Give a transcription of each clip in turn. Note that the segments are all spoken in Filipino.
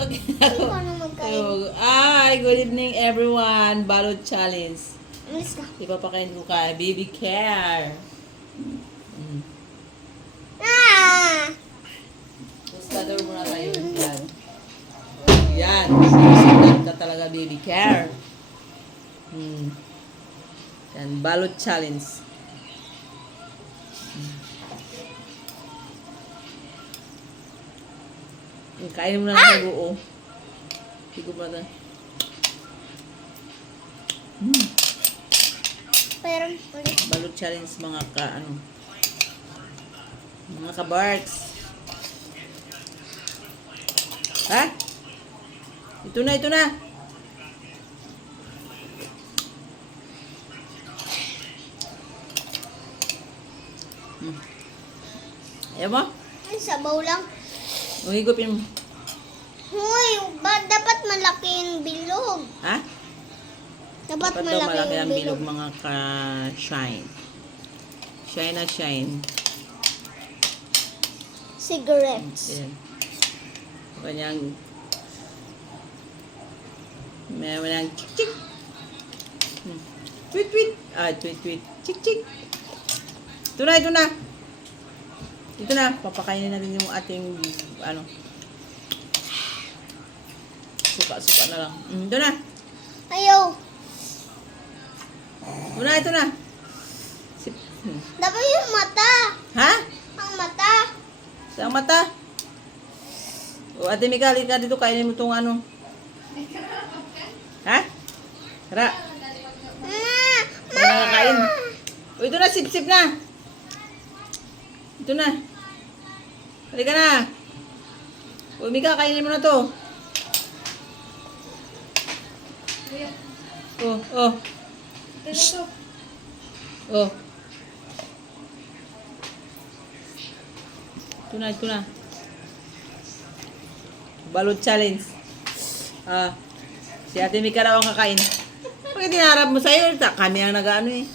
Hindi ko ano magkain. Ay, good evening everyone. Balot challenge. Alis ka. Ipapakain ko kay Baby Care. Ah! Gustador muna tayo. Yan. Yan. Susunod ka talaga, Baby Care. Yan. Balot challenge. Kainin mo na lang sa buo. Hindi ba na? Pero, ulit. Balot challenge mga mga ka-barks. Ha? Ito na. Ayaw mo? Ay, sabaw lang. Uhigupin mo. Hoy, dapat malaki yung bilog? Ha? Dapat Dapat daw malaki malaki yung ang bilog. bilog mga ka-shine. Shine na shine. Cigarettes. Ayan. Kanyang may chik chik. Tweet tweet. Ah, tweet tweet. Chik chik. Ito na. Ito na. Papakainin natin yung ating suka-suka na lang. Ito na. Ayaw. Ito na. Dapat yung mata. Ha? Ang mata. Sa mata. O, Ate Mika, halika dito. Kainin mo itong ano. Ha? Tara. May nakakain. O, ito na. Sip-sip na. Ito na. Halika na. O, Mika, kainin mo na to. Oh. Oh. Ito na. Balot challenge. Si Ate Mika raw ang kakain. Bakit dinarap mo sa'yo? Kami ang nag-ano eh.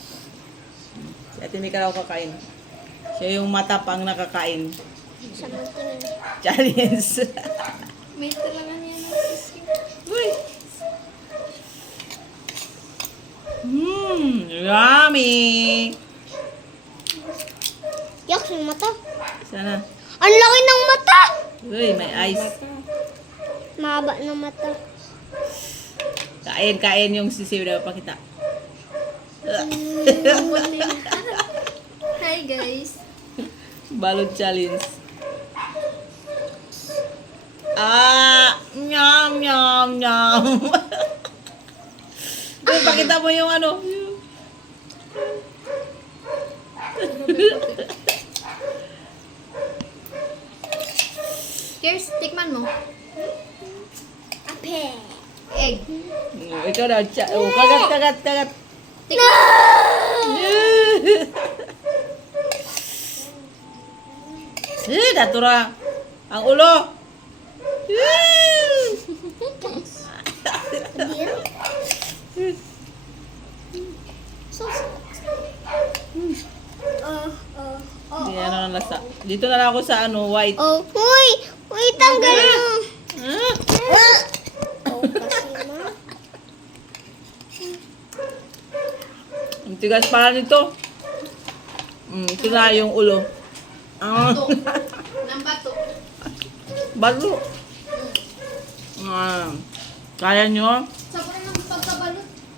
Si Ate Mika raw kakain. Siya yung matapang nakakain. Sa tingin. Challenge. May talaga niya ng Uy. Yummy. Yak, yung mata. Sana. Ang laki ng mata! Uy, may ice. Mahaba ng mata. Kain yung sisiw na pakita. Hi guys. Balot challenge. Nyam. Uy, pakita mo yung ano. Cheers, tikman mo. Ape. Egg. Ikaw na. Kagat. Datura. Ang ulo. Hindi ano ng lasa. Dito na lang ako sa white. Oh, huy! Huy, tanggal mo! Oh, kasi na. Ang tigas pala nito. Ito na yung ulo. Bato. Ng bato. Balo. Kaya nyo?